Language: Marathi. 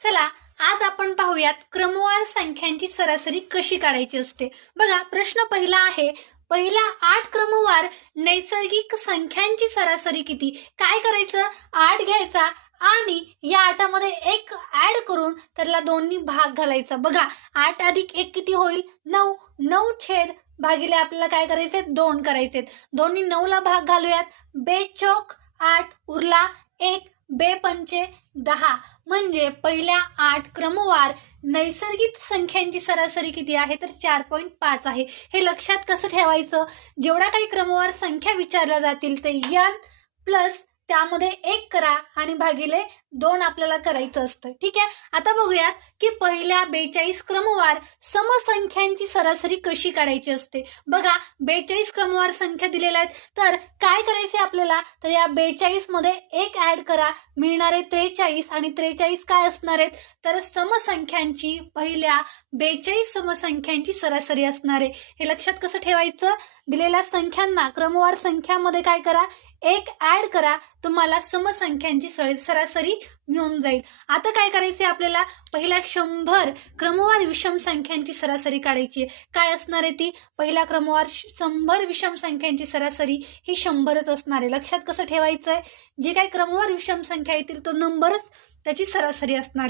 चला आज आपण पाहूयात क्रमवार संख्यांची सरासरी कशी काढायची असते। बघा प्रश्न पहिला आहे, पहिल्या 8 क्रमवार नैसर्गिक संख्यांची सरासरी किती। काय करायचं, 8 घ्यायचा आणि या 8 मध्ये 1 ऍड करून त्याला 2 नी भाग घालायचा। बघा 8 अधिक 1 किती होईल, 9। 9 छेद भागिले आपल्याला काय करायचे, 2 करायचे। 2 नी 9 ला भाग घालूयात, 2 चौक 8 उरला 1, 2 पंचे 10। म्हणजे पहिल्या 8 क्रमवार नैसर्गिक संख्यांची सरासरी किती आहे, तर 4.5 आहे। हे लक्षात कसं ठेवायचं, जेवढा काही क्रमवार संख्या विचारल्या जातील ते n प्लस त्यामध्ये 1 करा आणि भागिले 2 आपल्याला करायचं असतं। ठीक आहे, आता बघूयात की पहिल्या 42 क्रमवार समसंख्यांची सरासरी कशी काढायची असते। बघा 42 क्रमवार संख्या दिलेल्या आहेत, तर काय करायचे आपल्याला, तर या 42 मध्ये 1 ऍड करा, मिळणारे 43 आणि 43 काय असणार आहेत, तर समसंख्यांची पहिल्या 42 समसंख्यांची सरासरी असणार आहे। हे लक्षात कसं ठेवायचं, दिलेल्या संख्यांना क्रमवार संख्यामध्ये काय करा, 1 ऍड करा, तुम्हाला समसंख्यांची सरासरी मिळून जाईल। आता काय करायचे आपल्याला, पहिला 100 क्रमवार विषम संख्यांची सरासरी काढायची आहे। काय असणार आहे ती, पहिला क्रमवार 100 विषम संख्यांची सरासरी ही 100च असणार आहे। लक्षात कसं ठेवायचं आहे, जे काही क्रमवार विषम संख्या येतील तो नंबरच त्याची सरासरी असणार आहे।